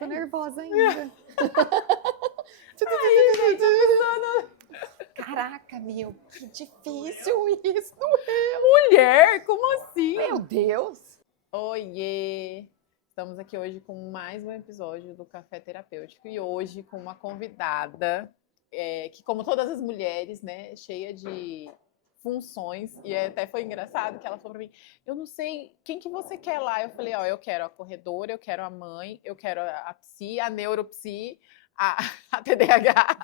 Tô nervosa ainda. Ai, gente, a pessoa Caraca, meu, que difícil isso. mulher, como assim? Meu Deus. Oiê! Estamos aqui hoje com mais um episódio do Café Terapêutico e hoje com uma convidada que, como todas as mulheres, né, cheia de funções, e até foi engraçado que ela falou pra mim, eu não sei quem que você quer lá. Eu falei, ó, eu quero a corredora, eu quero a mãe, eu quero a psi, a neuropsi, a TDAH,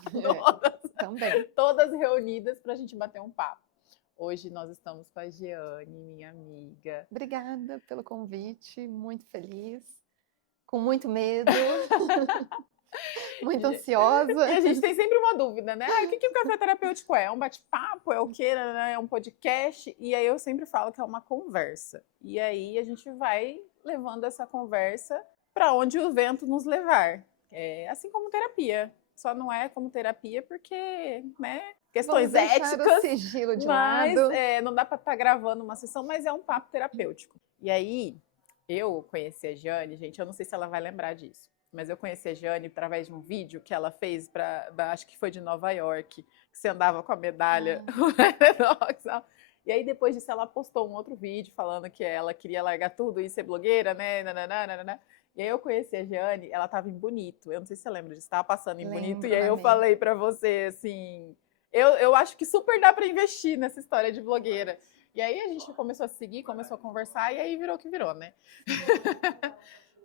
Também. todas reunidas pra gente bater um papo. Hoje nós estamos com a Jeane, minha amiga. Obrigada pelo convite, muito feliz, com muito medo, muito ansiosa. E a gente tem sempre uma dúvida, né? O que o café terapêutico é? É um bate-papo? É o quê? Né? É um podcast? E aí eu sempre falo que é uma conversa. E aí a gente vai levando essa conversa para onde o vento nos levar. Assim como terapia. Só não é como terapia porque, né? Questões éticas. O sigilo de mas lado. Não dá para estar gravando uma sessão, mas é um papo terapêutico. E aí eu conheci a Jeane, gente, eu não sei se ela vai lembrar disso. Mas eu conheci a Jeane através de um vídeo que ela fez acho que foi de Nova York, que você andava com a medalha. E aí, depois disso, ela postou um outro vídeo falando que ela queria largar tudo e ser blogueira, né? Nananana. E aí eu conheci a Jeane, ela estava em Bonito. Eu não sei se você lembra disso, estava passando em Bonito. E aí eu falei para você, assim, eu acho que super dá para investir nessa história de blogueira. E aí a gente começou a seguir, começou a conversar, e aí virou o que virou, né?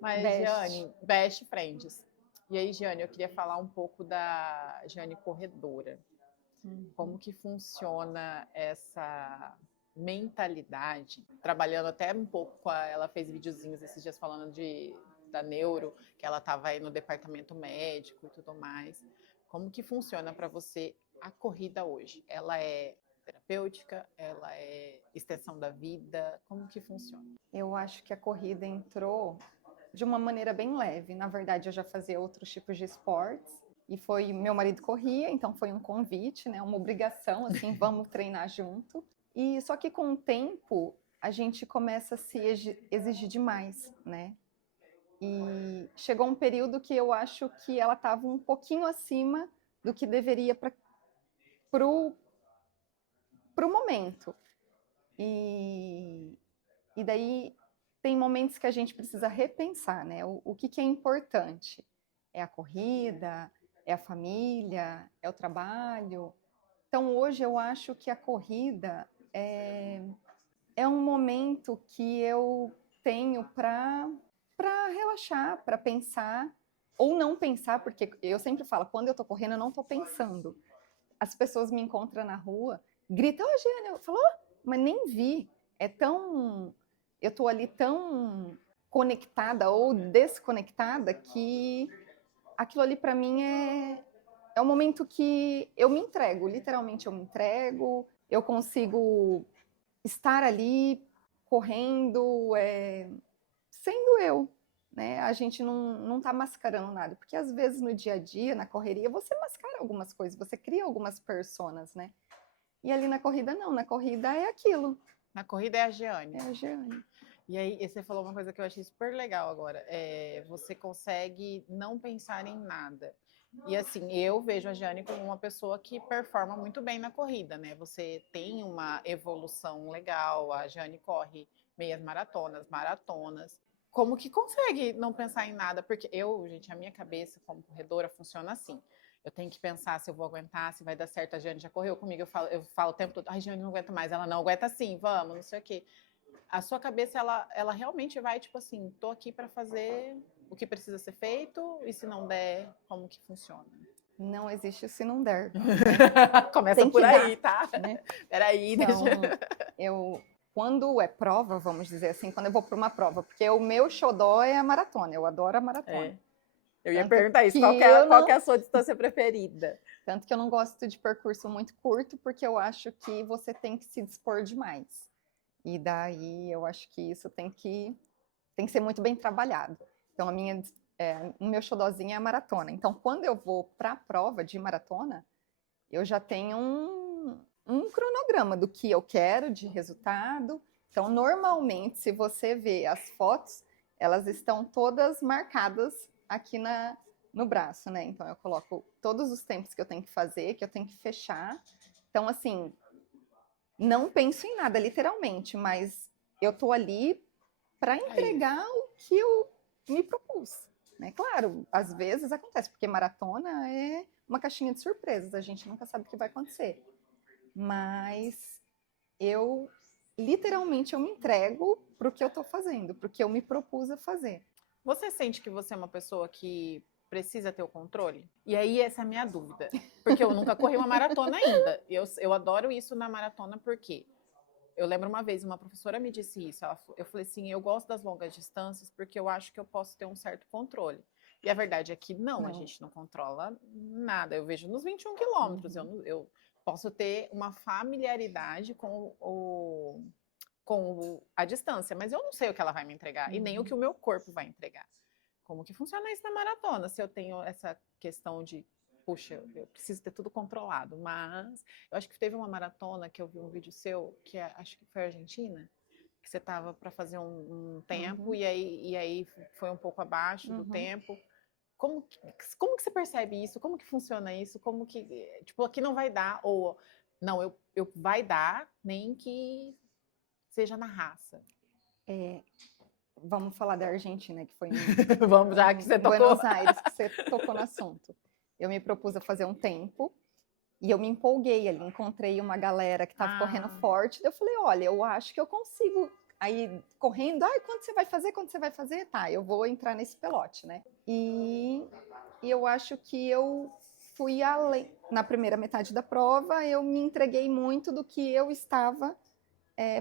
Mas, Jeane, best friends. E aí, Jeane, eu queria falar um pouco da Jeane corredora. Como que funciona essa mentalidade? Trabalhando até um pouco com ela fez videozinhos esses dias falando da neuro, que ela estava aí no departamento médico e tudo mais. Como que funciona para você a corrida hoje? Ela é terapêutica? Ela é extensão da vida? Como que funciona? Eu acho que a corrida entrou de uma maneira bem leve. Na verdade, eu já fazia outros tipos de esportes e meu marido corria, então foi um convite, né, uma obrigação, assim, vamos treinar junto. E só que com o tempo a gente começa a se exigir demais, né? E chegou um período que eu acho que ela estava um pouquinho acima do que deveria pro momento. E daí tem momentos que a gente precisa repensar, né? O que é importante? É a corrida? É a família? É o trabalho? Então, hoje eu acho que a corrida é um momento que eu tenho para relaxar, para pensar, ou não pensar, porque eu sempre falo, quando eu tô correndo, eu não tô pensando. As pessoas me encontram na rua, gritam, ô, Jeane, eu falo, mas nem vi. Eu tô ali tão conectada ou desconectada que aquilo ali para mim é um momento que eu me entrego, literalmente eu me entrego, eu consigo estar ali correndo, sendo eu, né? A gente não tá mascarando nada, porque às vezes no dia a dia, na correria, você mascara algumas coisas, você cria algumas personas, né? E ali na corrida não, na corrida é aquilo. Na corrida é a Jeane. É a Jeane. E aí, você falou uma coisa que eu achei super legal agora. Você consegue não pensar em nada. E assim, eu vejo a Jeane como uma pessoa que performa muito bem na corrida, né? Você tem uma evolução legal, a Jeane corre meias maratonas. Como que consegue não pensar em nada? Porque gente, a minha cabeça como corredora funciona assim. Eu tenho que pensar se eu vou aguentar, se vai dar certo. A Jeane já correu comigo, eu falo o tempo todo, ai, Jeane, não aguenta mais. Ela não aguenta sim, vamos, não sei o quê. A sua cabeça, ela realmente vai, tipo assim, tô aqui para fazer o que precisa ser feito, e se não der, como que funciona? Não existe se não der. Começa por aí, tá? Né? Peraí, então, quando é prova, vamos dizer assim, quando eu vou para uma prova, porque o meu xodó é a maratona, eu adoro a maratona. Eu ia perguntar isso, qual que é a sua distância preferida? Tanto que eu não gosto de percurso muito curto, porque eu acho que você tem que se dispor demais. E daí eu acho que isso tem que ser muito bem trabalhado. Então, o meu xodózinho é a maratona. Então, quando eu vou para a prova de maratona, eu já tenho um cronograma do que eu quero de resultado. Então, normalmente, se você vê as fotos, elas estão todas marcadas aqui no braço, né? Então eu coloco todos os tempos que eu tenho que fazer, que eu tenho que fechar. Então, assim, não penso em nada, literalmente, mas eu tô ali para entregar o que eu me propus. Né? Claro, às vezes acontece, porque maratona é uma caixinha de surpresas, a gente nunca sabe o que vai acontecer. Mas eu, literalmente, eu me entrego para o que eu estou fazendo, para o que eu me propus a fazer. Você sente que você é uma pessoa que precisa ter o controle? E aí, essa é a minha dúvida. Porque eu nunca corri uma maratona ainda. Eu adoro isso na maratona, porque eu lembro uma vez, uma professora me disse isso. Eu falei assim, eu gosto das longas distâncias porque eu acho que eu posso ter um certo controle. E a verdade é que não. A gente não controla nada. Eu vejo nos 21 quilômetros, eu posso ter uma familiaridade com a distância, mas eu não sei o que ela vai me entregar, e nem o que o meu corpo vai entregar. Como que funciona isso na maratona? Se eu tenho essa questão de, puxa, eu preciso ter tudo controlado, mas eu acho que teve uma maratona que eu vi um vídeo seu, que acho que foi Argentina, que você estava para fazer um tempo, e aí foi um pouco abaixo do tempo. Como que você percebe isso? Como que funciona isso? Como que, tipo, aqui não vai dar, ou não, eu vai dar, nem que seja na raça. Vamos falar da Argentina, que foi em Vamos, já que você tocou. Buenos Aires, que você tocou no assunto. Eu me propus a fazer um tempo e eu me empolguei ali, encontrei uma galera que estava correndo forte, eu falei, olha, eu acho que eu consigo. Aí, correndo, quando você vai fazer? Quando você vai fazer? Tá, eu vou entrar nesse pelote, né? E eu acho que eu fui além. Na primeira metade da prova, eu me entreguei muito do que eu estava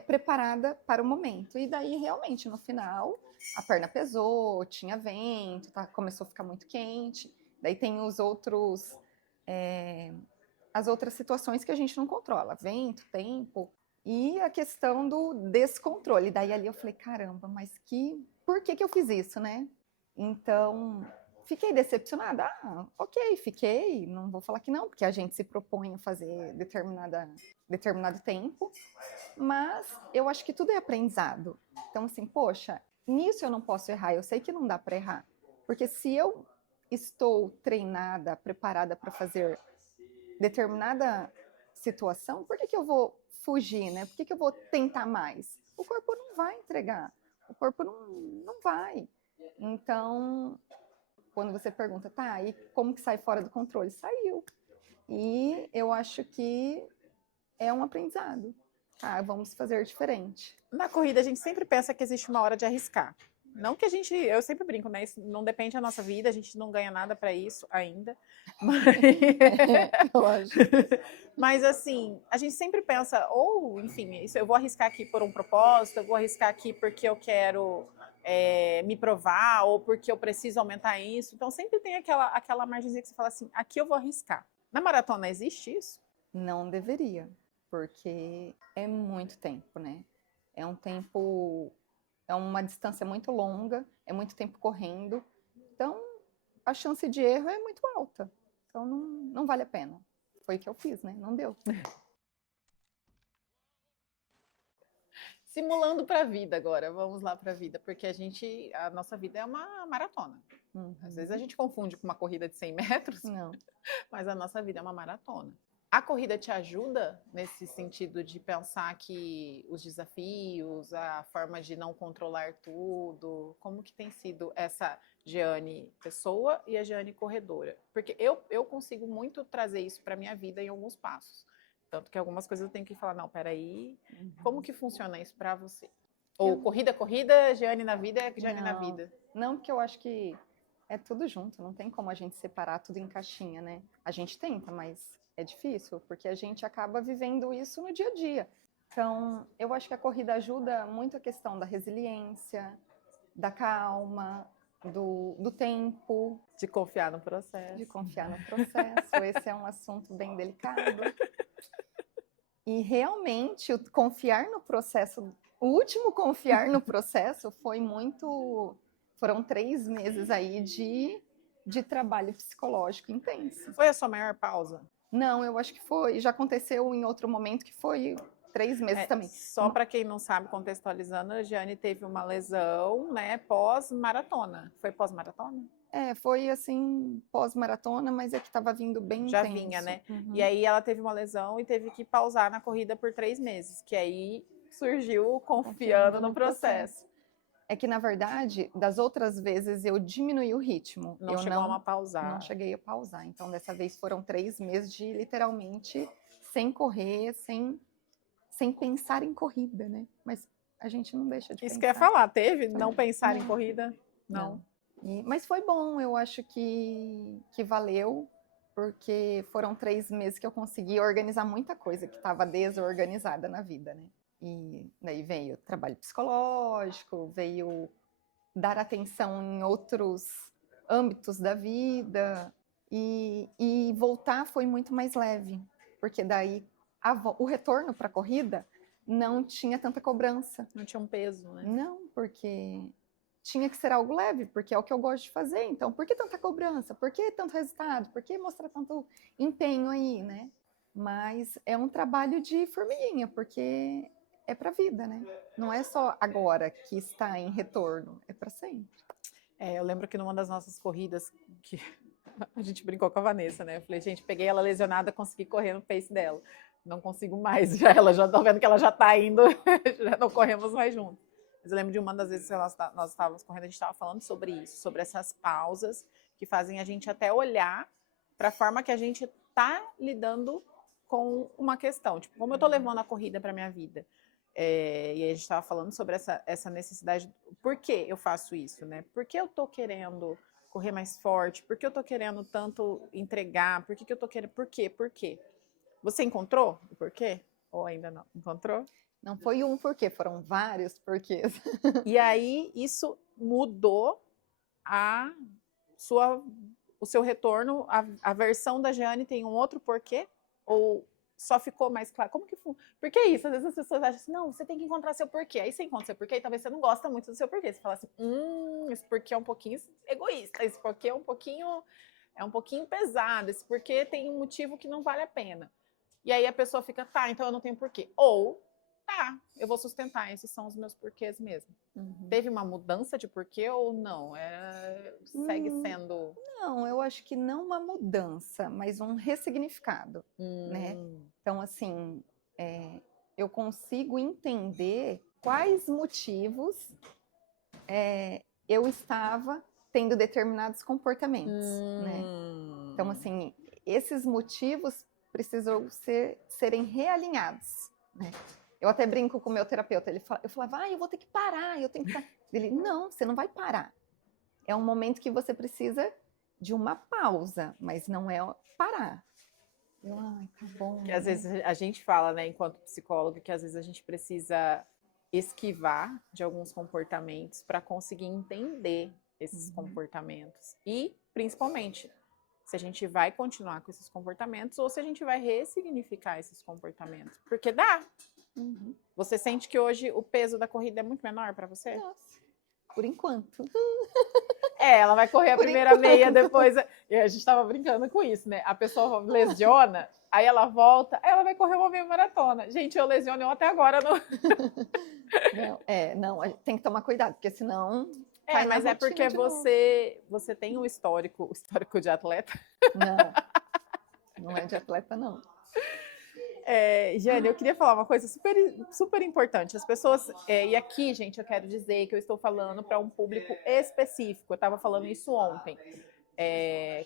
preparada para o momento. E daí, realmente, no final, a perna pesou, tinha vento, começou a ficar muito quente. Daí tem os outros... as outras situações que a gente não controla. Vento, tempo... E a questão do descontrole. Daí ali eu falei, caramba, mas por que eu fiz isso, né? Então, fiquei decepcionada. Ok, fiquei. Não vou falar que não, porque a gente se propõe a fazer determinado tempo. Mas eu acho que tudo é aprendizado. Então, assim, poxa, nisso eu não posso errar. Eu sei que não dá para errar. Porque se eu estou treinada, preparada para fazer determinada situação, por que eu vou fugir, né? Por que eu vou tentar mais? O corpo não vai entregar, o corpo não vai. Então, quando você pergunta, tá, e como que sai fora do controle? Saiu. E eu acho que é um aprendizado. Tá, vamos fazer diferente. Na corrida, a gente sempre pensa que existe uma hora de arriscar. Não que eu sempre brinco, né? Isso não depende da nossa vida, a gente não ganha nada para isso ainda. Mas assim, a gente sempre pensa, enfim, eu vou arriscar aqui por um propósito, eu vou arriscar aqui porque eu quero me provar, ou porque eu preciso aumentar isso. Então sempre tem aquela margenzinha que você fala assim, aqui eu vou arriscar. Na maratona existe isso? Não deveria, porque é muito tempo, né? É um tempo... É uma distância muito longa, é muito tempo correndo. Então, a chance de erro é muito alta. Então, não vale a pena. Foi o que eu fiz, né? Não deu. Simulando para a vida agora, vamos lá para a vida, porque a nossa vida é uma maratona. Às vezes a gente confunde com uma corrida de 100 metros, não. Mas a nossa vida é uma maratona. A corrida te ajuda nesse sentido de pensar que os desafios, a forma de não controlar tudo, como que tem sido essa Jeane pessoa e a Jeane corredora? Porque eu consigo muito trazer isso para minha vida em alguns passos. Tanto que algumas coisas eu tenho que falar, não, peraí, como que funciona isso para você? Ou corrida, Jeane na vida é Jeane na vida? Não, porque eu acho que é tudo junto, não tem como a gente separar tudo em caixinha, né? A gente tenta, mas é difícil, porque a gente acaba vivendo isso no dia a dia. Então, eu acho que a corrida ajuda muito a questão da resiliência, da calma, do tempo. De confiar no processo. De confiar no processo. Esse é um assunto bem delicado. E realmente, o confiar no processo, o último confiar no processo foram 3 meses aí de trabalho psicológico intenso. Foi a sua maior pausa? Não, eu acho que foi. Já aconteceu em outro momento que foi 3 meses também. Só para quem não sabe, contextualizando, a Jeane teve uma lesão, né, pós-maratona. Foi pós-maratona? Foi assim, pós-maratona, mas é que estava vindo bem Já intenso. vinha, né? Uhum. E aí ela teve uma lesão e teve que pausar na corrida por 3 meses, que aí surgiu confiando no processo. É que, na verdade, das outras vezes eu diminuí o ritmo. Não eu chegou a pausar. Não cheguei a pausar. Então, dessa vez foram 3 meses de, literalmente, sem correr, sem pensar em corrida, né? Mas a gente não deixa de pensar. Isso que eu ia falar, teve? Não pensar em corrida? Não. Mas foi bom, eu acho que valeu, porque foram 3 meses que eu consegui organizar muita coisa que estava desorganizada na vida, né? E daí veio trabalho psicológico, veio dar atenção em outros âmbitos da vida, e voltar foi muito mais leve, porque daí o retorno para a corrida não tinha tanta cobrança. Não tinha um peso, né? Não, porque tinha que ser algo leve, porque é o que eu gosto de fazer. Então, por que tanta cobrança? Por que tanto resultado? Por que mostrar tanto empenho aí, né? Mas é um trabalho de formiguinha, porque é para a vida, né? Não é só agora que está em retorno, é para sempre. Eu lembro que numa das nossas corridas, que a gente brincou com a Vanessa, né? Eu falei, gente, peguei ela lesionada, consegui correr no pace dela. Não consigo mais, ela já tô vendo que ela já tá indo, já não corremos mais juntos. Mas eu lembro de uma das vezes que nós estávamos correndo, a gente estava falando sobre isso, sobre essas pausas que fazem a gente até olhar para a forma que a gente está lidando com uma questão. Tipo, como eu estou levando a corrida para minha vida? E a gente estava falando sobre essa necessidade. Por que eu faço isso, né? Por que eu estou querendo correr mais forte? Por que eu estou querendo tanto entregar? Por que eu estou querendo... Por quê? Por quê? Você encontrou o porquê? Ou ainda não? Encontrou? Não foi um porquê, foram vários porquês. E aí, isso mudou o seu retorno? A versão da Jeane tem um outro porquê? Ou só ficou mais claro? Como que Por que isso? Às vezes as pessoas acham assim, não, você tem que encontrar seu porquê. Aí você encontra seu porquê e talvez você não gosta muito do seu porquê. Você fala assim, esse porquê é um pouquinho egoísta, esse porquê é um pouquinho pesado, esse porquê tem um motivo que não vale a pena. E aí a pessoa fica, tá, então eu não tenho porquê. Ou, tá, eu vou sustentar, esses são os meus porquês mesmo. Teve uma mudança de porquê ou não? Segue sendo... Não, eu acho que não uma mudança, mas um ressignificado, né? Então, assim, eu consigo entender quais motivos eu estava tendo determinados comportamentos, né? Então, assim, esses motivos precisam serem realinhados, né? Eu até brinco com o meu terapeuta, eu falava, eu vou ter que parar, eu tenho que parar. Ele, não, você não vai parar. É um momento que você precisa de uma pausa, mas não é parar. Tá bom. Que às vezes a gente fala, né, enquanto psicólogo, que às vezes a gente precisa esquivar de alguns comportamentos para conseguir entender esses comportamentos. E, principalmente, se a gente vai continuar com esses comportamentos ou se a gente vai ressignificar esses comportamentos. Porque dá. Você sente que hoje o peso da corrida é muito menor para você? Nossa, por enquanto. Ela vai correr a primeira meia depois. E a gente estava brincando com isso, né? A pessoa lesiona, aí ela volta, aí ela vai correr uma meia maratona. Gente, eu lesiono até agora. Não, tem que tomar cuidado, porque senão... mas é porque você tem um histórico de atleta. Não é de atleta, não. Jeane, eu queria falar uma coisa super, super importante. As pessoas, e aqui, gente, eu quero dizer que eu estou falando para um público específico. Eu estava falando isso ontem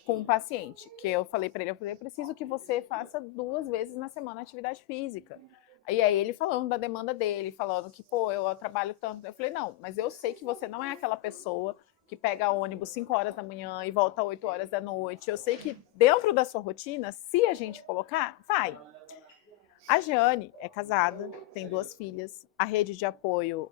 com um paciente, que eu falei para ele, eu preciso que você faça 2 vezes na semana atividade física. E aí ele falando da demanda dele, falando que, eu trabalho tanto. Eu falei, não, mas eu sei que você não é aquela pessoa que pega ônibus 5 horas da manhã e volta 8 horas da noite. Eu sei que dentro da sua rotina, se a gente colocar, vai. A Jeane é casada, tem 2 filhas, a rede de apoio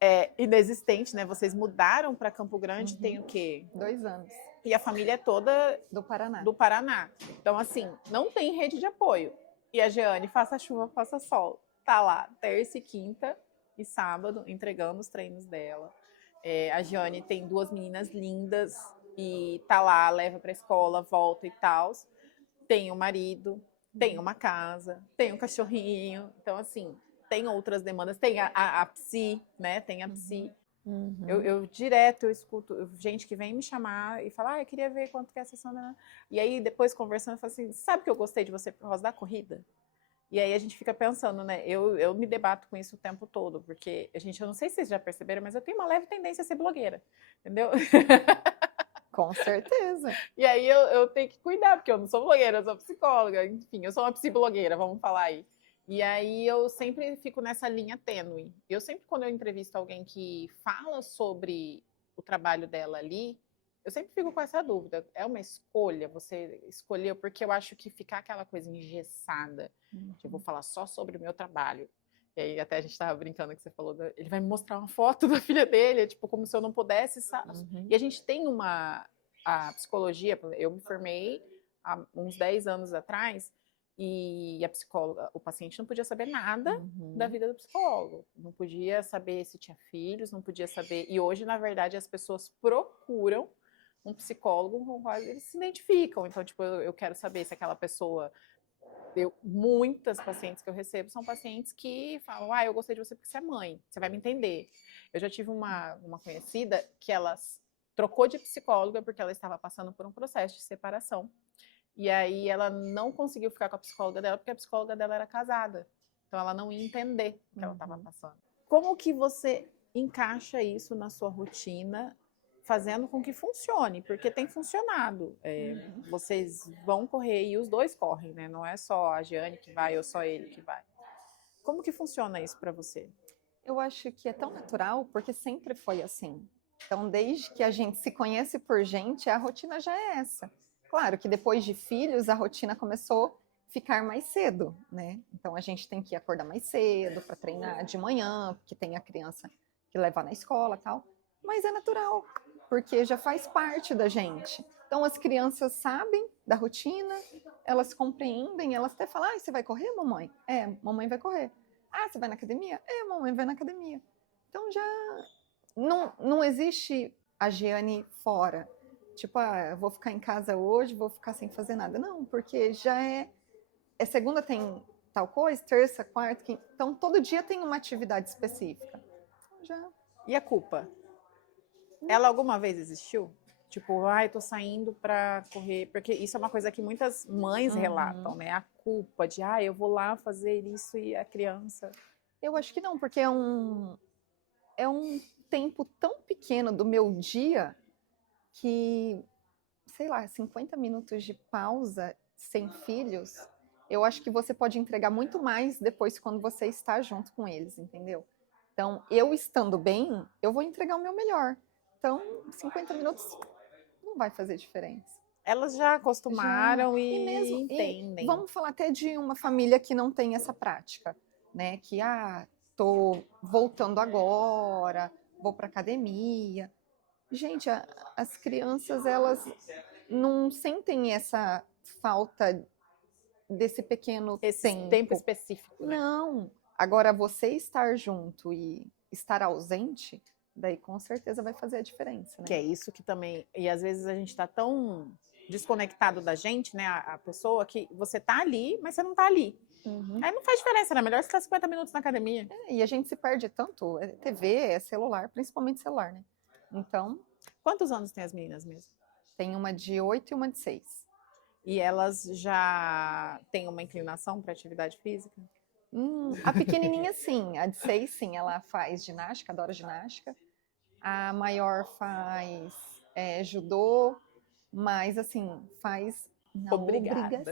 é inexistente, né? Vocês mudaram para Campo Grande, tem o quê? 2 anos. E a família é toda do Paraná. Então, assim, não tem rede de apoio. E a Jeane, faça chuva, faça sol, tá lá, terça e quinta e sábado, entregando os treinos dela. A Jeane tem 2 meninas lindas e tá lá, leva para a escola, volta e tal. Tem um marido, tem uma casa, tem um cachorrinho. Então, assim, tem outras demandas. Tem a psi, né? Tem a psi. Eu direto eu escuto gente que vem me chamar e fala, eu queria ver quanto que é a sessão. Né? E aí, depois conversando, eu falo assim, sabe que eu gostei de você por causa da corrida? E aí a gente fica pensando, né? Eu me debato com isso o tempo todo, porque, eu não sei se vocês já perceberam, mas eu tenho uma leve tendência a ser blogueira, entendeu? Com certeza. E aí eu tenho que cuidar, porque eu não sou blogueira, eu sou psicóloga, enfim, eu sou uma psiblogueira, vamos falar aí. E aí eu sempre fico nessa linha tênue. Eu sempre, quando eu entrevisto alguém que fala sobre o trabalho dela ali, eu sempre fico com essa dúvida. É uma escolha? Você escolheu? Porque eu acho que ficar aquela coisa engessada, que eu vou falar só sobre o meu trabalho. E aí até a gente estava brincando que você falou, ele vai me mostrar uma foto da filha dele, tipo, como se eu não pudesse. E a gente tem a psicologia, eu me formei há uns 10 anos atrás, e a psicóloga, o paciente não podia saber nada da vida do psicólogo, não podia saber se tinha filhos, não podia saber. E hoje, na verdade, as pessoas procuram um psicólogo com o qual eles se identificam. Então, tipo, eu quero saber se aquela pessoa. Muitas pacientes que eu recebo são pacientes que falam, eu gostei de você porque você é mãe, você vai me entender. Eu já tive uma conhecida que ela trocou de psicóloga porque ela estava passando por um processo de separação. E aí ela não conseguiu ficar com a psicóloga dela porque a psicóloga dela era casada. Então ela não ia entender o que ela estava passando. Como que você encaixa isso na sua rotina, fazendo com que funcione? Porque tem funcionado. Vocês vão correr e os dois correm, né? Não é só a Giane que vai ou só ele que vai. Como que funciona isso para você? Eu acho que é tão natural porque sempre foi assim. Então, desde que a gente se conhece por gente, a rotina já é essa. Claro que depois de filhos, a rotina começou a ficar mais cedo, né? Então, a gente tem que acordar mais cedo para treinar de manhã, porque tem a criança que leva na escola e tal. Mas é natural, porque já faz parte da gente. Então, as crianças sabem da rotina, elas compreendem, elas até falam, você vai correr, mamãe? Mamãe vai correr. Você vai na academia? Mamãe vai na academia. Então, já não existe a Giane fora. Tipo, eu vou ficar em casa hoje, vou ficar sem fazer nada. Não, porque já segunda tem tal coisa, terça, quarta, quinta. Então, todo dia tem uma atividade específica. Já. E a culpa? Ela alguma vez existiu? Tipo, tô saindo para correr. Porque isso é uma coisa que muitas mães relatam, né? A culpa de, eu vou lá fazer isso e a criança... Eu acho que não, porque é um tempo tão pequeno do meu dia que, sei lá, 50 minutos de pausa sem filhos, eu acho que você pode entregar muito mais depois quando você está junto com eles, entendeu? Então, eu estando bem, eu vou entregar o meu melhor. Então, 50 minutos não vai fazer diferença. Elas já acostumaram e entendem. Vamos falar até de uma família que não tem essa prática, né? Que, tô voltando agora, vou para academia. Gente, as crianças, elas não sentem essa falta desse pequeno tempo específico, né? Não. Agora, você estar junto e estar ausente, daí com certeza vai fazer a diferença, né? Que é isso que também... E às vezes a gente tá tão desconectado da gente, né? A pessoa que você tá ali, mas você não tá ali. Aí não faz diferença, né? Melhor você ficar 50 minutos na academia. E a gente se perde tanto. TV, é celular, principalmente celular, né? Então... Quantos anos tem as meninas mesmo? Tem uma de 8 e uma de 6. E elas já têm uma inclinação para atividade física? A pequenininha, sim. A de 6, sim. Ela faz ginástica, adora ginástica. A maior faz judô, mas, assim, faz na obrigação.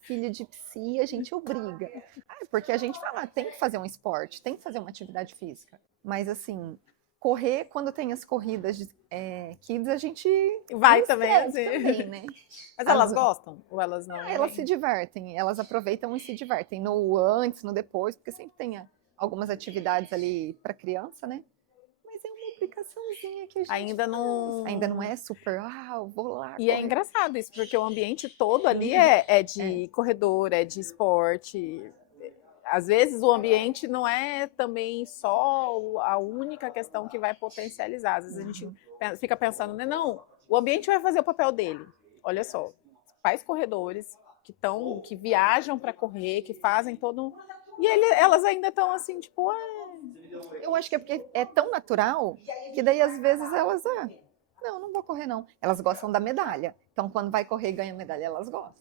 Filho de psi, a gente obriga. Porque a gente fala, tem que fazer um esporte, tem que fazer uma atividade física. Mas, assim... Correr, quando tem as corridas kids, a gente vai também, né? Mas elas gostam? Ou elas não? Elas se divertem, elas aproveitam e se divertem. No antes, no depois, porque sempre tem algumas atividades ali para criança, né? Mas é uma aplicaçãozinha que a gente ainda não é super, vou lá. E correr. É engraçado isso, porque o ambiente todo ali é de corredor, é de esporte. Às vezes o ambiente não é também só a única questão que vai potencializar. Às vezes a gente fica pensando, né? Não, o ambiente vai fazer o papel dele. Olha só, pais corredores que viajam para correr, que fazem todo... E elas ainda estão assim, tipo, Eu acho que é porque é tão natural que daí às vezes elas, não vou correr não. Elas gostam da medalha. Então quando vai correr e ganha medalha, elas gostam.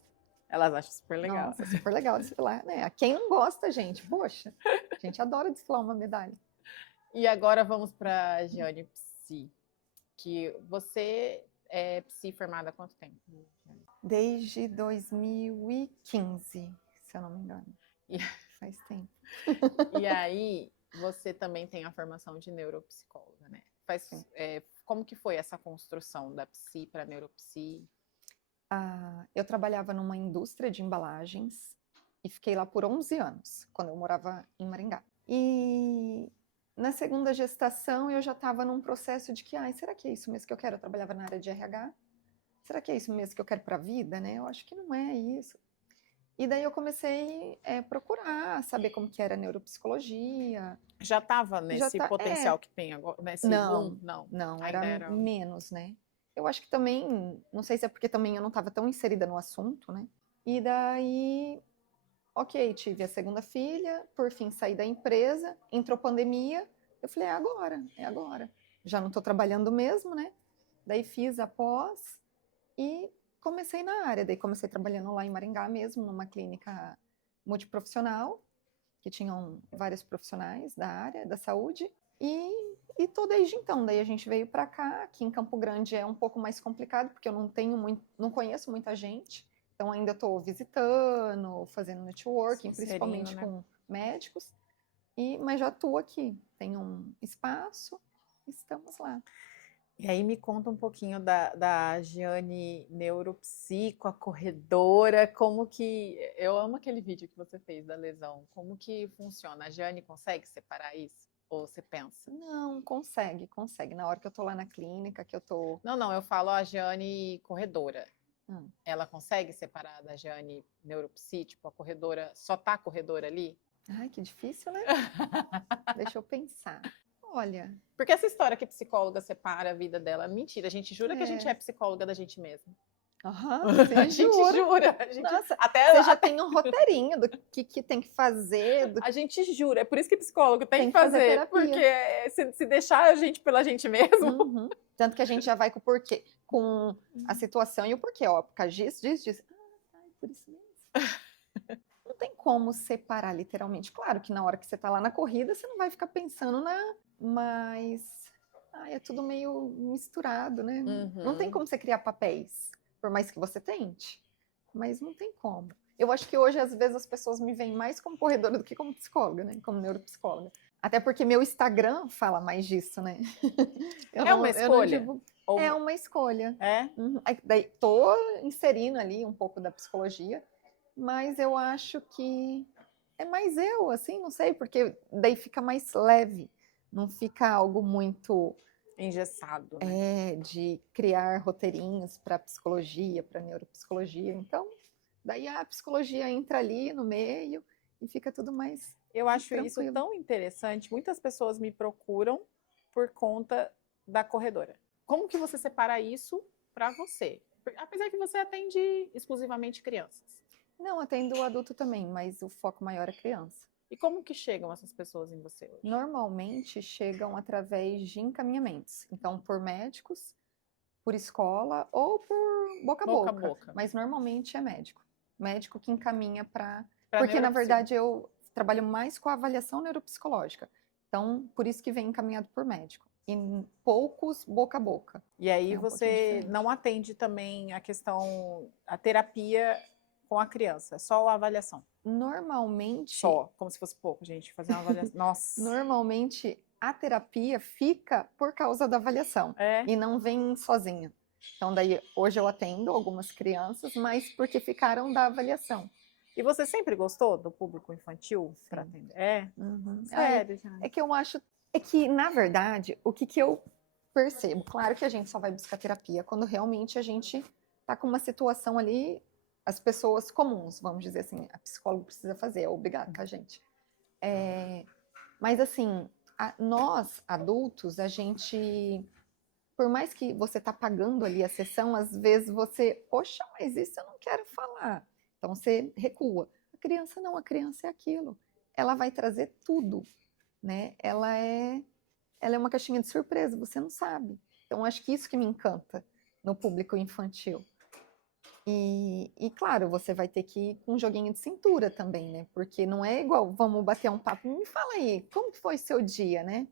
Elas acham super legal. Nossa, super legal desfilar, né? Quem não gosta, gente? Poxa, a gente adora desfilar uma medalha. E agora vamos para a Giane Psi, que você é Psi formada há quanto tempo? Desde 2015, se eu não me engano. Faz tempo. E aí, você também tem a formação de neuropsicóloga, né? Como que foi essa construção da Psi para neuropsi? Eu trabalhava numa indústria de embalagens e fiquei lá por 11 anos, quando eu morava em Maringá. E na segunda gestação eu já estava num processo de que, será que é isso mesmo que eu quero? Eu trabalhava na área de RH. Será que é isso mesmo que eu quero para a vida, né? Eu acho que não é isso. E daí eu comecei a procurar, saber como que era a neuropsicologia. Já estava nesse potencial que tem agora? Nesse boom? Não, era menos, né? Eu acho que também, não sei se é porque também eu não estava tão inserida no assunto, né? E daí, ok, tive a segunda filha, por fim saí da empresa, entrou pandemia, eu falei, é agora. Já não estou trabalhando mesmo, né? Daí fiz a pós e comecei na área. Daí comecei trabalhando lá em Maringá mesmo, numa clínica multiprofissional, que tinham vários profissionais da área da saúde. E tô desde então. Daí a gente veio para cá. Aqui em Campo Grande é um pouco mais complicado, porque eu não conheço muita gente. Então ainda estou visitando, fazendo networking, principalmente com médicos. Mas já estou aqui. Tenho um espaço, estamos lá. E aí me conta um pouquinho da Giane neuropsico, a corredora, como que... Eu amo aquele vídeo que você fez da lesão. Como que funciona? A Giane consegue separar isso? Ou você pensa? Não, consegue. Na hora que eu tô lá na clínica, que eu tô... Não, eu falo a Giane corredora. Ela consegue separar da Giane neuropsi? Tipo, a corredora, só tá a corredora ali? Ai, que difícil, né? Deixa eu pensar. Olha... Porque essa história que a psicóloga separa a vida dela, mentira, a gente jura que a gente é psicóloga da gente mesma. A gente jura. Nossa, você já tem um roteirinho do que tem que fazer. A gente jura, é por isso que psicólogo tem que fazer porque se deixar a gente pela gente mesmo. Tanto que a gente já vai com o porquê, com a situação e o porquê, por causa disso. Por isso mesmo. Não tem como separar literalmente. Claro que na hora que você tá lá na corrida, você não vai ficar pensando mas é tudo meio misturado, né? Não tem como você criar papéis, por mais que você tente, mas não tem como. Eu acho que hoje, às vezes, as pessoas me veem mais como corredora do que como psicóloga, né? Como neuropsicóloga. Até porque meu Instagram fala mais disso, né? Uma escolha? É uma escolha. É? Daí tô inserindo ali um pouco da psicologia, mas eu acho que é mais eu, assim, não sei, porque daí fica mais leve. Não fica algo muito engessado, né? De criar roteirinhos para psicologia, para neuropsicologia. Então, daí a psicologia entra ali no meio e fica tudo mais Eu acho tranquilo. Isso tão interessante. Muitas pessoas me procuram por conta da corredora. Como que você separa isso para você? Apesar que você atende exclusivamente crianças. Não, atendo adulto também, mas o foco maior é criança. E como que chegam essas pessoas em você hoje? Normalmente chegam através de encaminhamentos. Então, por médicos, por escola ou por boca a boca. Mas normalmente é médico. Médico que encaminha para... Porque, na verdade, eu trabalho mais com a avaliação neuropsicológica. Então, por isso que vem encaminhado por médico. E poucos boca a boca. E aí você não atende também a terapia com a criança, só a avaliação? Normalmente... Só, como se fosse pouco, gente, fazer uma avaliação. Nossa! Normalmente, a terapia fica por causa da avaliação. E não vem sozinha. Então, daí, hoje eu atendo algumas crianças, mas porque ficaram da avaliação. E você sempre gostou do público infantil para atender? Sério? É que eu acho... É que, na verdade, o que eu percebo? Claro que a gente só vai buscar terapia quando realmente a gente tá com uma situação ali... As pessoas comuns, vamos dizer assim, a psicóloga precisa fazer, é obrigada, tá, gente? Mas, assim, nós, adultos, a gente... Por mais que você tá pagando ali a sessão, às vezes você... Poxa, mas isso eu não quero falar. Então, você recua. A criança não, a criança é aquilo. Ela vai trazer tudo. né? Ela é uma caixinha de surpresa, você não sabe. Então, acho que isso que me encanta no público infantil. E claro, você vai ter que ir com um joguinho de cintura também, né? Porque não é igual, vamos bater um papo, me fala aí, como que foi seu dia, né?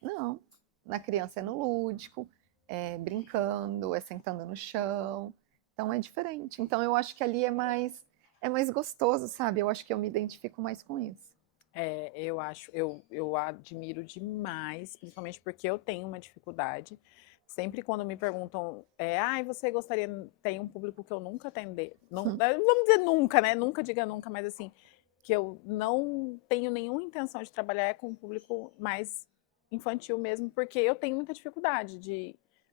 Não, na criança é no lúdico, é brincando, é sentando no chão, então é diferente. Então eu acho que ali é mais gostoso, sabe? Eu acho que eu me identifico mais com isso. Eu admiro demais, principalmente porque eu tenho uma dificuldade. Sempre quando me perguntam, você gostaria, tem um público que eu nunca atender, não, vamos dizer nunca, né? Nunca diga nunca, mas assim, que eu não tenho nenhuma intenção de trabalhar é com um público mais infantil mesmo, porque eu tenho muita dificuldade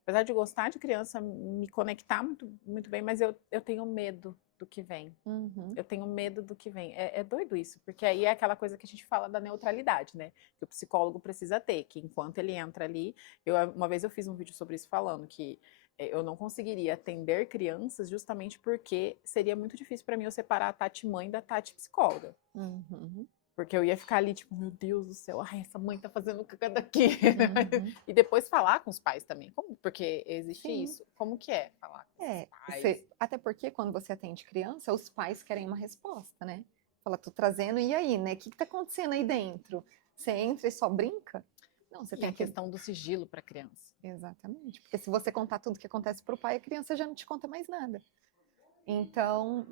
apesar de gostar de criança, me conectar muito, muito bem, mas eu tenho medo do que vem. Uhum. Eu tenho medo do que vem. É doido isso, porque aí é aquela coisa que a gente fala da neutralidade, né? Que o psicólogo precisa ter, que enquanto ele entra ali... Uma vez eu fiz um vídeo sobre isso falando que eu não conseguiria atender crianças justamente porque seria muito difícil para mim eu separar a Tati mãe da Tati psicóloga. Uhum. Porque eu ia ficar ali, tipo, meu Deus do céu, essa mãe tá fazendo caca daqui. Uhum. E depois falar com os pais também. Porque existe Sim. isso. Como que é falar com os pais? Até porque quando você atende criança, os pais querem uma resposta, né? Fala, tô trazendo, e aí, né? O que tá acontecendo aí dentro? Você entra e só brinca? Não, você tem a questão do sigilo para criança. Exatamente. Porque se você contar tudo que acontece pro pai, a criança já não te conta mais nada. Então,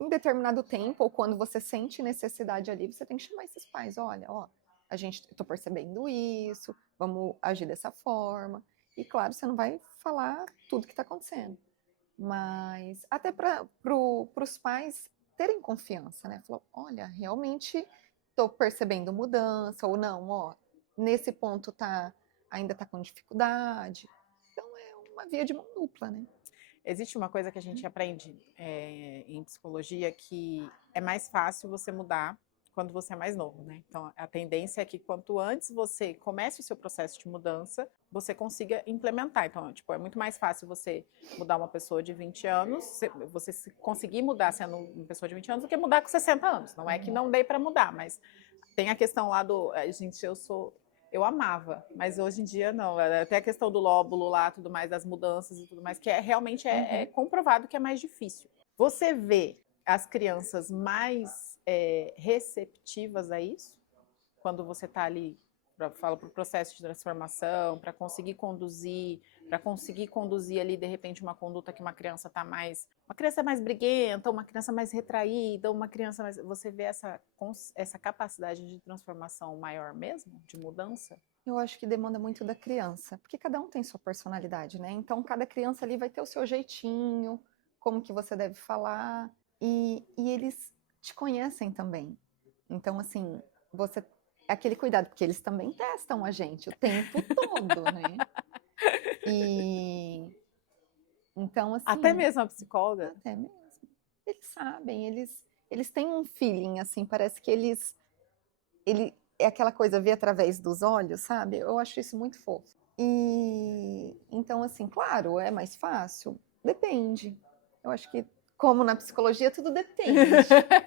em determinado tempo, ou quando você sente necessidade ali, você tem que chamar esses pais. Olha, eu tô percebendo isso, vamos agir dessa forma. E claro, você não vai falar tudo que está acontecendo. Mas até para os pais terem confiança, né? Falou, olha, realmente estou percebendo mudança, ou não, nesse ponto ainda está com dificuldade. Então é uma via de mão dupla, né? Existe uma coisa que a gente aprende em psicologia que é mais fácil você mudar quando você é mais novo, né? Então, a tendência é que quanto antes você comece o seu processo de mudança, você consiga implementar. Então, tipo, é muito mais fácil você mudar uma pessoa de 20 anos, você conseguir mudar sendo uma pessoa de 20 anos, do que mudar com 60 anos. Não é que não dê para mudar, mas tem a questão lá gente, eu amava, mas hoje em dia não. Até a questão do lóbulo lá, tudo mais, das mudanças e tudo mais, que realmente é comprovado que é mais difícil. Você vê as crianças mais receptivas a isso? Quando você está ali, fala para o processo de transformação, para conseguir conduzir ali, de repente, uma conduta que uma criança está mais... Uma criança mais briguenta, uma criança mais retraída, uma criança mais... Você vê essa capacidade de transformação maior mesmo, de mudança? Eu acho que demanda muito da criança, porque cada um tem sua personalidade, né? Então, cada criança ali vai ter o seu jeitinho, como que você deve falar, e eles te conhecem também. Então, assim, aquele cuidado, porque eles também testam a gente o tempo todo, né? E então, assim... Até mesmo a psicóloga? Até mesmo. Eles sabem, eles têm um feeling, assim, parece que é aquela coisa, ver através dos olhos, sabe? Eu acho isso muito fofo. E então, assim, claro, é mais fácil? Depende. Eu acho que, como na psicologia, tudo depende.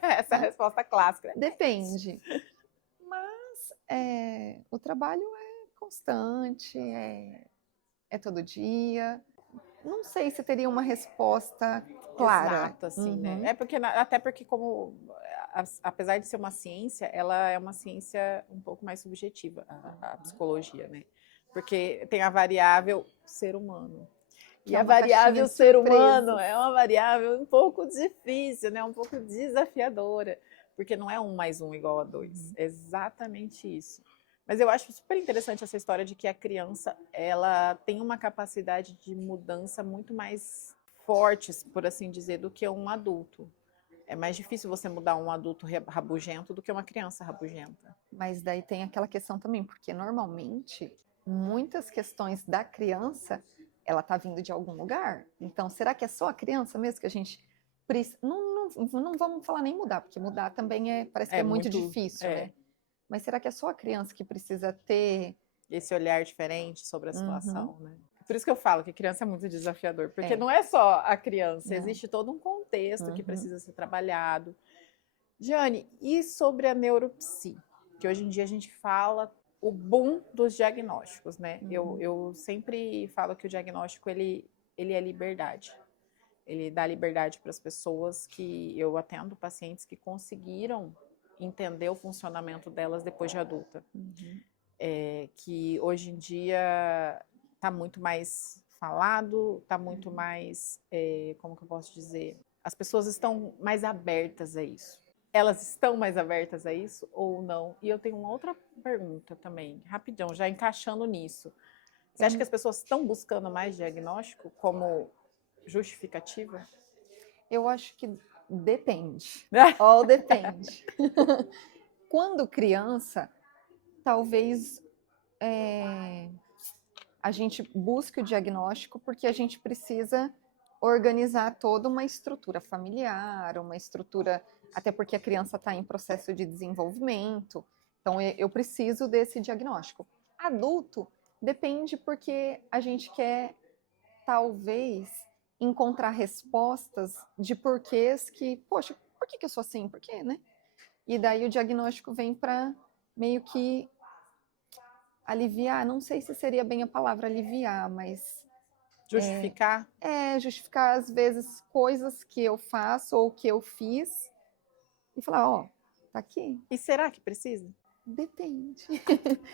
Essa é a resposta clássica. Depende. Mas o trabalho é constante, é todo dia. Não sei se teria uma resposta clara. Exato, assim, né? Até porque apesar de ser uma ciência, ela é uma ciência um pouco mais subjetiva, a psicologia, né? Porque tem a variável ser humano. E a variável ser humano é uma variável um pouco difícil, né? Um pouco desafiadora, porque não é 1 mais 1 igual a 2. É exatamente isso. Mas eu acho super interessante essa história de que a criança, ela tem uma capacidade de mudança muito mais forte, por assim dizer, do que um adulto. É mais difícil você mudar um adulto rabugento do que uma criança rabugenta. Mas daí tem aquela questão também, porque normalmente muitas questões da criança, ela tá vindo de algum lugar. Então, será que é só a criança mesmo que a gente precisa? Não vamos falar nem mudar, porque mudar também parece que é muito difícil, né? Mas será que é só a criança que precisa ter esse olhar diferente sobre a situação, né? Por isso que eu falo que criança é muito desafiador, porque não é só a criança, existe todo um contexto que precisa ser trabalhado. Jane, e sobre a neuropsi? que hoje em dia a gente fala o boom dos diagnósticos, né? Eu sempre falo que o diagnóstico, ele é liberdade. Ele dá liberdade para as pessoas que eu atendo, pacientes que conseguiram entender o funcionamento delas depois de adulta. Que hoje em dia está muito mais falado, está muito mais, como que eu posso dizer? As pessoas estão mais abertas a isso. Elas estão mais abertas a isso ou não? E eu tenho uma outra pergunta também, rapidão, já encaixando nisso. Você acha que as pessoas estão buscando mais diagnóstico como justificativa? Eu acho que depende. All depende. Quando criança, talvez a gente busque o diagnóstico porque a gente precisa organizar toda uma estrutura familiar, uma estrutura, até porque a criança está em processo de desenvolvimento, então eu preciso desse diagnóstico. Adulto, depende porque a gente quer, talvez, encontrar respostas de porquês que, poxa, por que eu sou assim? Por quê, né? E daí o diagnóstico vem para meio que aliviar, não sei se seria bem a palavra aliviar, mas justificar? Justificar às vezes coisas que eu faço ou que eu fiz e falar, ó, tá aqui. E será que precisa? Depende.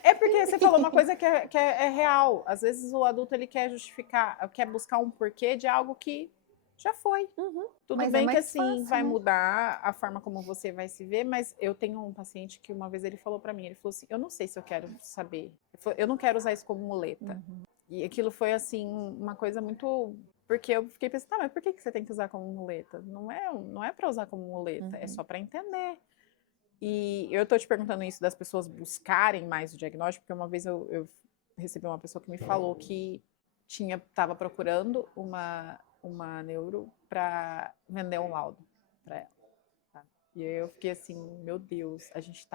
É porque você falou uma coisa que é real. Às vezes o adulto ele quer justificar, quer buscar um porquê de algo que já foi. Tudo Mas bem é que mais assim fácil, vai né? mudar a forma como você vai se ver, mas eu tenho um paciente que uma vez ele falou para mim, ele falou assim, eu não sei se eu quero saber, eu não quero usar isso como muleta. E aquilo foi assim uma coisa muito, porque eu fiquei pensando, tá, mas por que você tem que usar como muleta? Não é para usar como muleta, é só para entender. E eu tô te perguntando isso das pessoas buscarem mais o diagnóstico, porque uma vez eu recebi uma pessoa que me falou que estava procurando uma neuro para vender um laudo para ela. Tá? E aí eu fiquei assim, meu Deus, a gente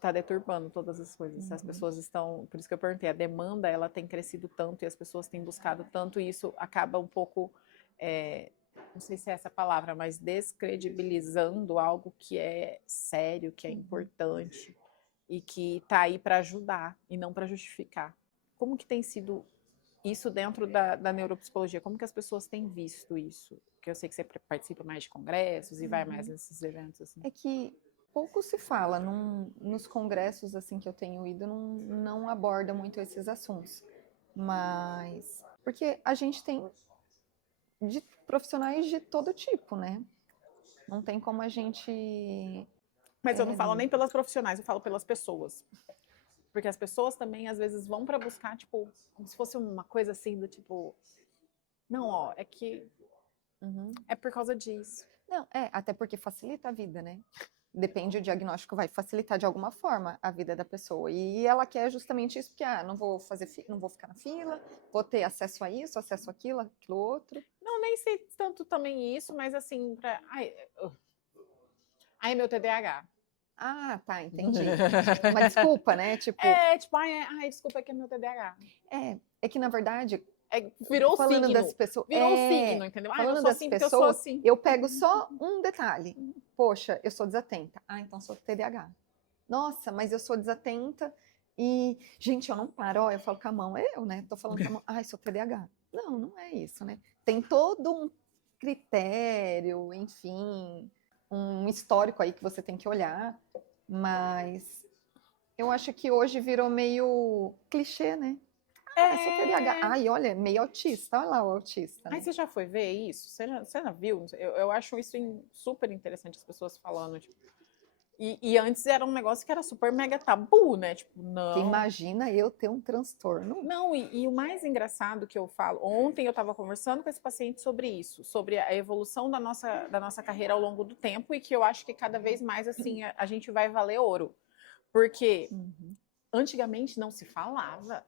tá deturpando todas as coisas. As pessoas estão, por isso que eu perguntei, a demanda ela tem crescido tanto e as pessoas têm buscado tanto e isso acaba um pouco, não sei se é essa palavra, mas descredibilizando algo que é sério, que é importante e que está aí para ajudar e não para justificar. Como que tem sido isso dentro da neuropsicologia? Como que as pessoas têm visto isso? Porque eu sei que você participa mais de congressos e vai mais nesses eventos. Assim. É que pouco se fala, nos congressos assim que eu tenho ido, não aborda muito esses assuntos. Mas, porque a gente tem de profissionais de todo tipo, né? Não tem como a gente... Mas eu não falo nem pelas profissionais, eu falo pelas pessoas. Porque as pessoas também, às vezes, vão para buscar, tipo, como se fosse uma coisa assim do tipo... Não, ó, é que é por causa disso. Não, até porque facilita a vida, né? Depende, o diagnóstico vai facilitar de alguma forma a vida da pessoa. E ela quer justamente isso, porque não vou ficar na fila, vou ter acesso a isso, acesso àquilo, aquilo outro. Não, nem sei tanto também isso, mas assim, ai, meu TDAH. Ah, tá, entendi. Uma desculpa, né? Tipo, desculpa, é que é meu TDAH. É que na verdade, virou falando signo. Das pessoas, virou um signo, entendeu? Falando eu sou das assim pessoas, porque eu sou assim. Eu pego só um detalhe. Poxa, eu sou desatenta. Então sou TDAH. Nossa, mas eu sou desatenta e, gente, eu não paro. Eu falo com a mão, eu, né? Tô falando com a mão, sou TDAH. Não é isso, né? Tem todo um critério, enfim, um histórico aí que você tem que olhar, mas eu acho que hoje virou meio clichê, né? Sou TDAH. Olha, meio autista. Olha lá o autista. Né? Você já foi ver isso? Você já viu? Eu acho isso super interessante, as pessoas falando, tipo... E antes era um negócio que era super mega tabu, né? Tipo, não. Porque imagina eu ter um transtorno. Não, e o mais engraçado que eu falo, ontem eu estava conversando com esse paciente sobre isso, sobre a evolução da nossa carreira ao longo do tempo e que eu acho que cada vez mais, assim, a gente vai valer ouro. Porque antigamente não se falava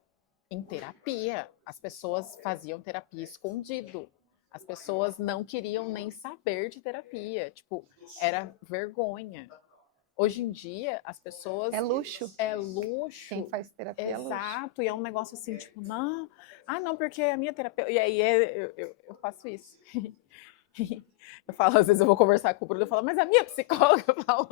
em terapia. As pessoas faziam terapia escondido. As pessoas não queriam nem saber de terapia. Tipo, era vergonha. Hoje em dia, as pessoas... É luxo. É luxo. Quem faz terapia é luxo. Exato. E é um negócio assim, tipo, não... não, porque a minha terapeuta... E aí eu faço isso. Eu falo, às vezes eu vou conversar com o Bruno, eu falo, mas a minha psicóloga falou...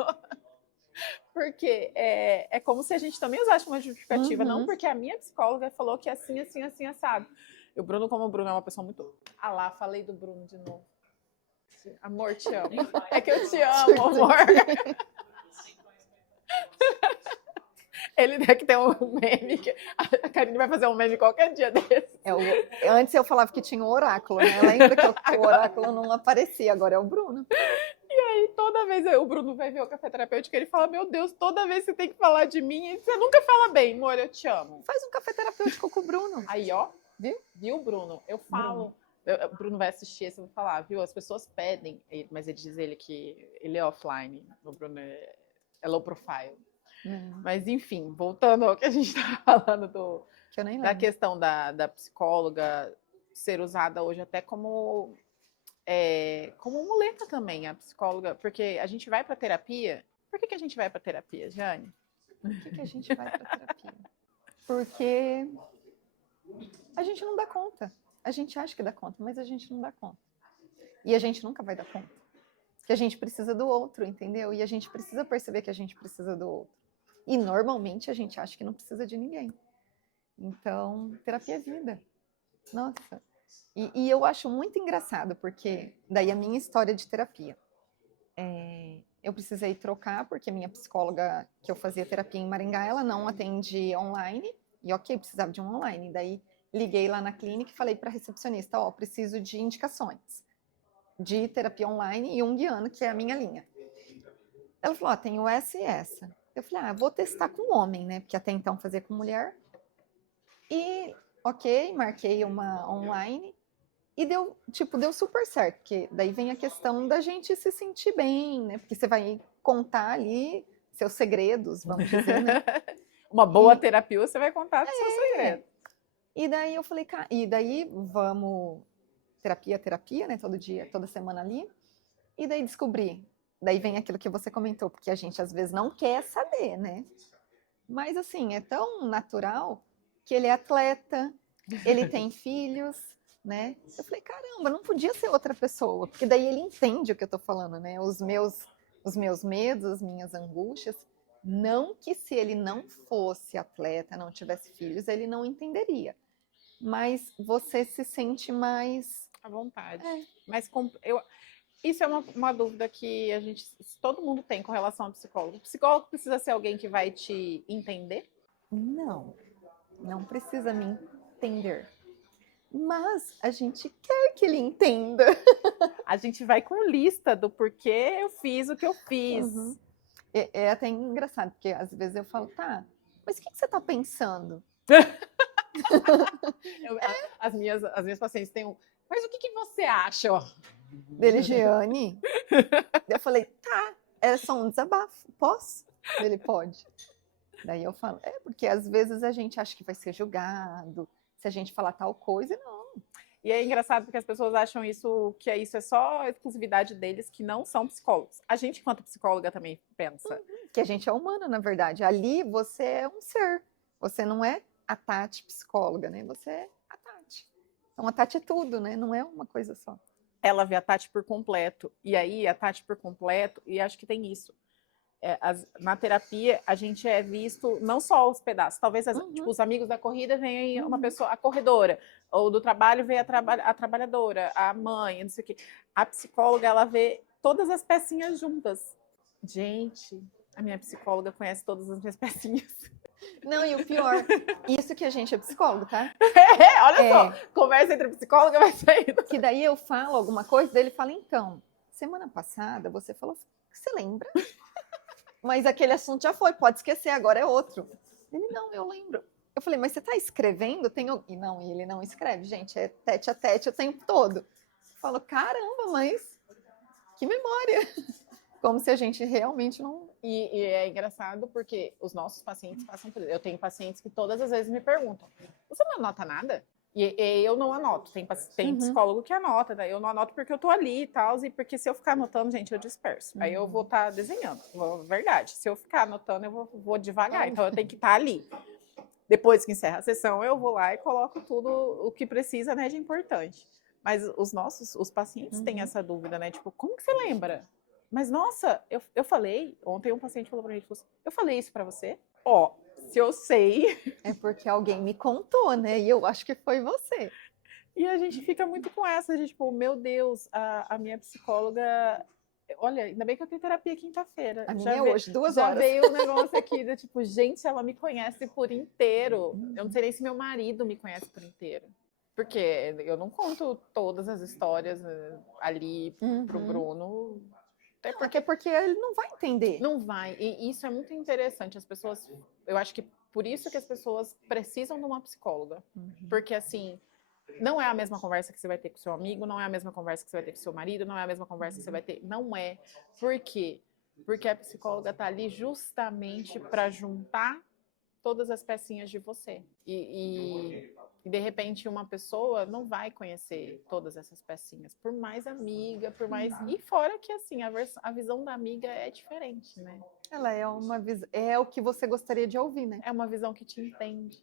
Porque é como se a gente também usasse uma justificativa, não porque a minha psicóloga falou que é assim, assim, assim, assado. E o Bruno, como o Bruno é uma pessoa muito... Ah lá, falei do Bruno de novo. Amor, te amo. É que eu te amo, amor. Ele tem que ter um meme. A Karine vai fazer um meme qualquer dia desse. Antes eu falava que tinha um oráculo, né? Lembra que o oráculo não aparecia, agora é o Bruno. E aí, toda vez o Bruno vai ver o café terapêutico, ele fala, meu Deus, toda vez você tem que falar de mim, você nunca fala bem, amor, eu te amo. Faz um café terapêutico com o Bruno. Aí, ó, viu, Bruno? Eu falo, o Bruno vai assistir esse, eu vou falar, viu, as pessoas pedem, mas ele diz que ele é offline, o Bruno é low profile. Mas, enfim, voltando ao que a gente estava falando da questão da psicóloga ser usada hoje até como muleta também, a psicóloga, porque a gente vai para terapia. Por que a gente vai para terapia, Jane? Por que a gente vai para terapia? Porque a gente não dá conta. A gente acha que dá conta, mas a gente não dá conta. E a gente nunca vai dar conta. Que a gente precisa do outro, entendeu? E a gente precisa perceber que a gente precisa do outro. E normalmente a gente acha que não precisa de ninguém. Então, terapia é vida. Nossa. E eu acho muito engraçado, porque daí a minha história de terapia. Eu precisei trocar, porque minha psicóloga, que eu fazia terapia em Maringá, ela não atende online. E ok, precisava de um online. Daí liguei lá na clínica e falei para a recepcionista, preciso de indicações de terapia online e junguiano, que é a minha linha. Ela falou, tenho essa e essa. Eu falei, vou testar com homem, né? Porque até então fazia com mulher. E, ok, marquei uma online. E deu super certo, porque daí vem a questão da gente se sentir bem, né? Porque você vai contar ali seus segredos, vamos dizer, né? Uma boa terapia, você vai contar seus segredos. E daí eu falei, e daí vamos terapia, né? Todo dia, toda semana ali. E daí descobri. Daí vem aquilo que você comentou, porque a gente às vezes não quer saber, né? Mas assim, é tão natural que ele é atleta, ele tem filhos, né? Eu falei, caramba, não podia ser outra pessoa, porque daí ele entende o que eu tô falando, né? Os meus medos, as minhas angústias. Não que se ele não fosse atleta, não tivesse filhos, ele não entenderia. Mas você se sente mais à vontade. Mas isso é uma dúvida que todo mundo tem com relação ao psicólogo. O psicólogo precisa ser alguém que vai te entender? Não precisa me entender. Mas a gente quer que ele entenda. A gente vai com lista do porquê eu fiz o que eu fiz. É até engraçado, porque às vezes eu falo, mas o que você está pensando? As minhas pacientes têm mas o que você acha? Dele, Jeane? Eu falei, é só um desabafo, posso? Ele pode. Daí eu falo, porque às vezes a gente acha que vai ser julgado, se a gente falar tal coisa, não. E é engraçado porque as pessoas acham que isso é só exclusividade deles, que não são psicólogos. A gente, enquanto psicóloga, também pensa. Que a gente é humano, na verdade. Ali você é um ser. Você não é a Tati psicóloga, né? Você é a Tati. Então a Tati é tudo, né? Não é uma coisa só. Ela vê a Tati por completo. E aí, a Tati por completo, e acho que tem isso. Na terapia, a gente é visto não só os pedaços. Talvez tipo, os amigos da corrida venham uma pessoa, a corredora, ou do trabalho vem a trabalhadora, a mãe, não sei o quê. A psicóloga, ela vê todas as pecinhas juntas. Gente, a minha psicóloga conhece todas as minhas pecinhas. Não, e o pior, isso que a gente é psicólogo, tá? Olha só, conversa entre psicóloga vai sair. Que daí eu falo alguma coisa, daí ele fala, então, semana passada você falou, você lembra? Mas aquele assunto já foi, pode esquecer, agora é outro. Ele, não, eu lembro. Eu falei, mas você está escrevendo? E não, ele não escreve, gente, é tete a tete o tempo todo. Eu falo, caramba, mas que memória. Como se a gente realmente não... E é engraçado porque os nossos pacientes passam por isso. Eu tenho pacientes que todas as vezes me perguntam, você não anota nada? E eu não anoto, tem psicólogo que anota, daí eu não anoto porque eu tô ali e tal, e porque se eu ficar anotando, gente, eu disperso. Aí eu vou estar desenhando, verdade. Se eu ficar anotando, eu vou devagar, então eu tenho que estar ali. Depois que encerra a sessão, eu vou lá e coloco tudo o que precisa, né, de importante. Mas os pacientes têm essa dúvida, né, tipo, como que você lembra? Mas, nossa, eu falei, ontem um paciente falou pra gente, falou assim, eu falei isso pra você? Ó, se eu sei. É porque alguém me contou, né? E eu acho que foi você. E a gente fica muito com essa, de tipo, meu Deus, a minha psicóloga. Olha, ainda bem que eu tenho terapia quinta-feira. A minha é hoje, 2 já horas. veio o negócio aqui de tipo, gente, ela me conhece por inteiro. Eu não sei nem se meu marido me conhece por inteiro. Porque eu não conto todas as histórias ali pro Bruno. Até porque ele não vai entender. Não vai. E isso é muito interessante. As pessoas. Eu acho que por isso que as pessoas precisam de uma psicóloga. Porque assim. Não é a mesma conversa que você vai ter com seu amigo, não é a mesma conversa que você vai ter com seu marido, não é a mesma conversa que você vai ter. Não é. Por quê? Porque a psicóloga está ali justamente para juntar todas as pecinhas de você. E de repente uma pessoa não vai conhecer todas essas pecinhas, por mais amiga, por mais. E fora que assim, a visão da amiga é diferente, né? Ela é uma visão. É o que você gostaria de ouvir, né? É uma visão que te entende.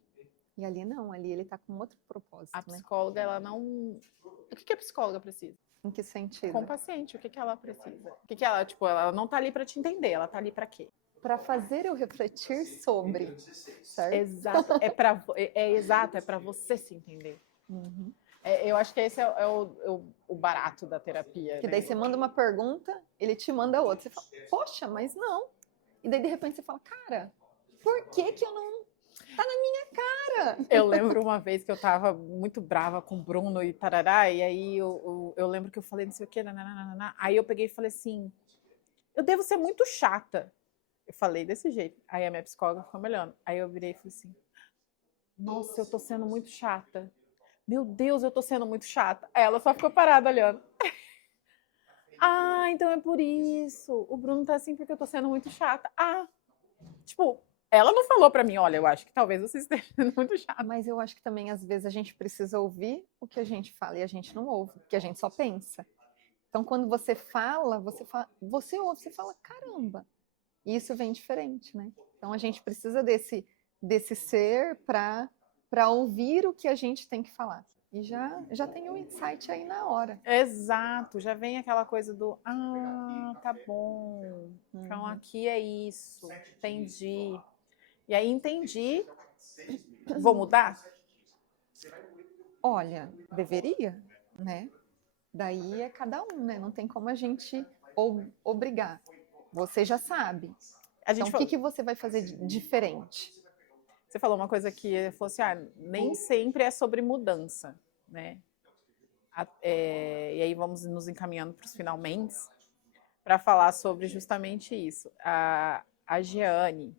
E ali não, ali ele tá com outro propósito. A psicóloga, ela não. O que a psicóloga precisa? Em que sentido? Com o paciente, o que ela precisa? O que ela, tipo, ela não tá ali para te entender, ela tá ali para quê? Para fazer eu refletir sobre, certo? Exato, exato, é para você se entender. Eu acho que esse é o barato da terapia. Que né? daí você manda uma pergunta, ele te manda outra. Você fala, poxa, mas não. E daí de repente você fala, cara, por que que eu não. Tá na minha cara. Eu lembro uma vez que eu tava muito brava com o Bruno e tarará, e aí eu lembro que eu falei não sei o que, nananana, aí eu peguei e falei assim, eu devo ser muito chata. Eu falei desse jeito. Aí a minha psicóloga ficou me olhando. Aí eu virei e falei assim, nossa, eu tô sendo muito chata. Meu Deus, eu tô sendo muito chata. Aí ela só ficou parada olhando. Ah, então é por isso. O Bruno tá assim porque eu tô sendo muito chata. Ah, tipo, ela não falou pra mim, olha, eu acho que talvez você esteja sendo muito chata. Mas eu acho que também, às vezes, a gente precisa ouvir o que a gente fala e a gente não ouve, porque a gente só pensa. Então, quando você ouve, você fala, caramba, e isso vem diferente, né? Então, a gente precisa desse ser para ouvir o que a gente tem que falar. E já tem um insight aí na hora. Exato, já vem aquela coisa do, tá bom, então aqui é isso, entendi. E aí entendi, vou mudar? Olha, deveria, né? Daí é cada um, né? Não tem como a gente obrigar. Você já sabe. Então, o que você vai fazer de diferente? Você falou uma coisa que falou assim, nem sempre é sobre mudança, né? E aí vamos nos encaminhando para os finalmente para falar sobre justamente isso. A Jeane,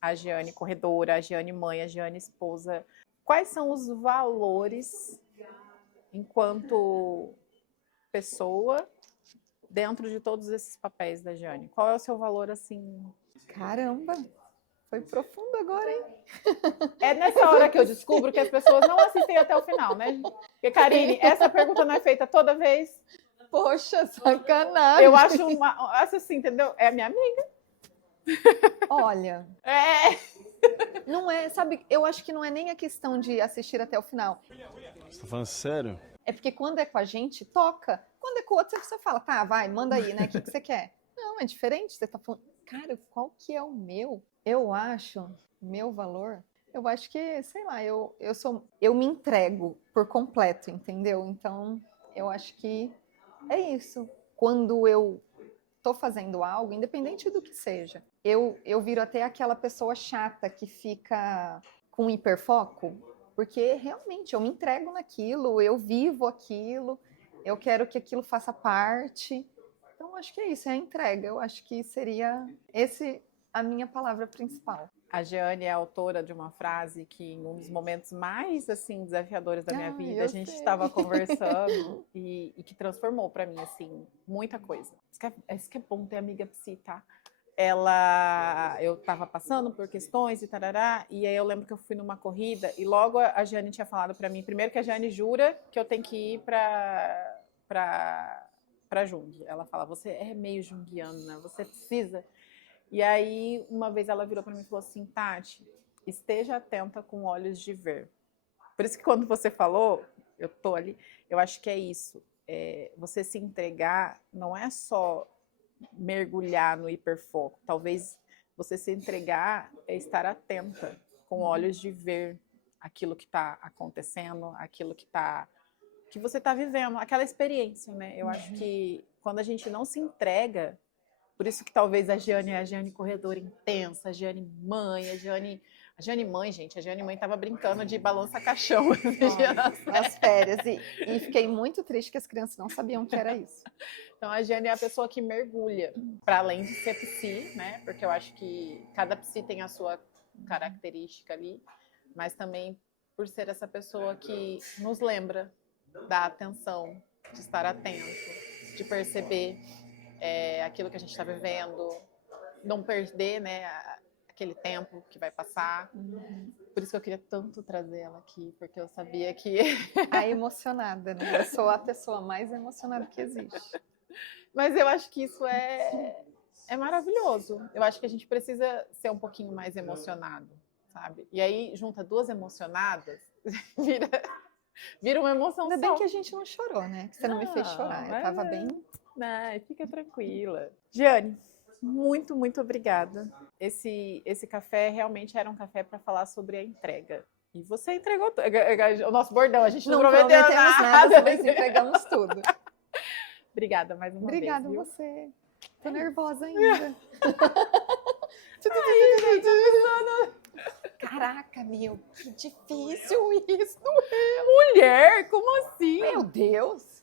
a Jeane corredora, a Jeane mãe, a Jeane esposa. Quais são os valores enquanto pessoa dentro de todos esses papéis da Jeane? Qual é o seu valor assim? Caramba! Foi profundo agora, hein? É nessa hora que eu descubro que as pessoas não assistem até o final, né? Porque, Karine, essa pergunta não é feita toda vez. Poxa, sacanagem! Eu acho assim, entendeu? É a minha amiga. Olha. Não é, sabe? Eu acho que não é nem a questão de assistir até o final. Você tá falando sério? É porque quando é com a gente, toca. Quando é com o outro, você fala, tá, vai, manda aí, né? O que você quer? Não, é diferente. Você tá falando, cara, qual que é o meu? Eu acho, meu valor, eu acho que, sei lá, eu me entrego por completo, entendeu? Então, eu acho que é isso. Quando eu tô fazendo algo, independente do que seja, eu viro até aquela pessoa chata que fica com hiperfoco, porque realmente eu me entrego naquilo, eu vivo aquilo, eu quero que aquilo faça parte. Então, acho que é isso, é a entrega. Eu acho que seria a minha palavra principal. A Jeane é autora de uma frase que em um dos momentos mais assim desafiadores da minha vida a gente estava conversando e que transformou para mim assim muita coisa. Isso que é bom ter amiga psi, tá? Eu estava passando por questões e tarará, e aí eu lembro que eu fui numa corrida e logo a Jeane tinha falado para mim, primeiro que a Jeane jura que eu tenho que ir para Jung. Ela fala, você é meio junguiana, você precisa. E aí, uma vez ela virou para mim e falou assim, Tati, esteja atenta com olhos de ver. Por isso que quando você falou, eu tô ali, eu acho que é isso. você se entregar não é só mergulhar no hiperfoco. Talvez você se entregar é estar atenta, com olhos de ver aquilo que está acontecendo, aquilo que você está vivendo, aquela experiência, né? Eu acho que quando a gente não se entrega, por isso que talvez a Jane corredora intensa, a Jane mãe, a Jane mãe, gente, a Jane mãe estava brincando de balança-caixão nas férias. E fiquei muito triste que as crianças não sabiam que era isso. Então a Jane é a pessoa que mergulha, para além de ser psi, né? Porque eu acho que cada psi tem a sua característica ali, mas também por ser essa pessoa que nos lembra da atenção, de estar atento, de perceber aquilo que a gente está vivendo, não perder, né, aquele tempo que vai passar. Por isso que eu queria tanto trazer ela aqui, porque eu sabia que... A emocionada, né? Eu sou a pessoa mais emocionada que existe. Mas eu acho que isso é maravilhoso. Eu acho que a gente precisa ser um pouquinho mais emocionado, sabe? E aí, junta duas emocionadas, vira uma emoção Ainda só. bem que a gente não chorou, né? Que você não me fez chorar. Eu tava bem... Não, fica tranquila. Jane, muito, muito obrigada. Esse café realmente era um café para falar sobre a entrega. E você entregou o nosso bordão, a gente não prometeu nada, mas entregamos tudo. Obrigada mais uma vez. Obrigada a você. Tô nervosa ainda. Caraca, meu, que difícil isso. Mulher, como assim? Meu Deus.